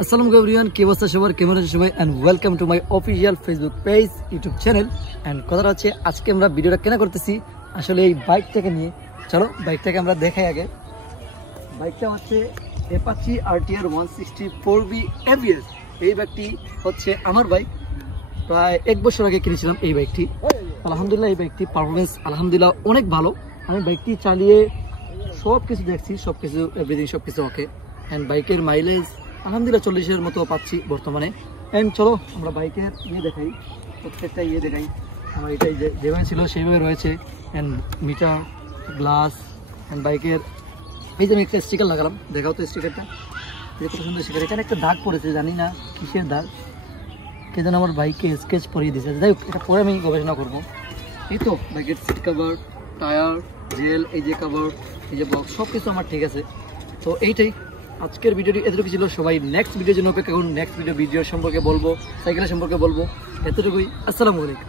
আসসালামু আলাইকুম এভরিওয়ান, কি অবস্থা সবার, কেমন আছেন সবাই? And welcome to my official Facebook page, YouTube channel. And কথাটা হচ্ছে আজকে আমরা ভিডিওটা কেন করতেছি আসলে এই বাইকটাকে নিয়ে। চলো বাইকটাকে আমরা দেখাই আগে। বাইকটা হচ্ছে অ্যাপাচি আরটিআর 160 4V ABS। এই বাইকটি হচ্ছে আমার বাইক, প্রায় 1 বছর আগে কিনেছিলাম এই বাইকটি। আলহামদুলিল্লাহ এই বাইকটি পারফরমেন্স আলহামদুলিল্লাহ অনেক ভালো। আমি বাইকটি চালিয়ে সব কিছু দেখছি, সব কিছু এভরিথিং সব কিছু ওকে। অ্যান্ড বাইকের মাইলেজ আলহামদুলিল্লাহ 40-এর মতো পাচ্ছি বর্তমানে। অ্যান্ড চলো আমরা বাইকের দেখাই, প্রত্যেকটা দেখাই। আমার এটাই যেভাবে ছিল সেইভাবে রয়েছে। অ্যান্ড মিটার, গ্লাস, অ্যান্ড বাইকের এই যে আমি একটা স্টিকার লাগালাম, দেখাও তো স্টিকারটা, কত সুন্দর স্টিকার। এখানে একটা দাগ পড়েছে, জানি না কিসের দাগ, কে যেন আমার বাইকে স্কেচ পরিয়ে দিয়েছে। যাই হোক, এটা পরে আমি গবেষণা করবো। এই তো বাইকের সিট কভার, টায়ার, জেল, এই যে কভার, এই যে বক্স, সব কিছু আমার ঠিক আছে। তো এইটাই আজকের ভিডিওটি, এতটুকু ছিল। সবাই নেক্সট ভিডিওর জন্য অপেক্ষা করুন। নেক্সট ভিডিও সম্পর্কে বলবো, সাইকেলের সম্পর্কে বলবো। এতটুকুই। আসসালামু আলাইকুম।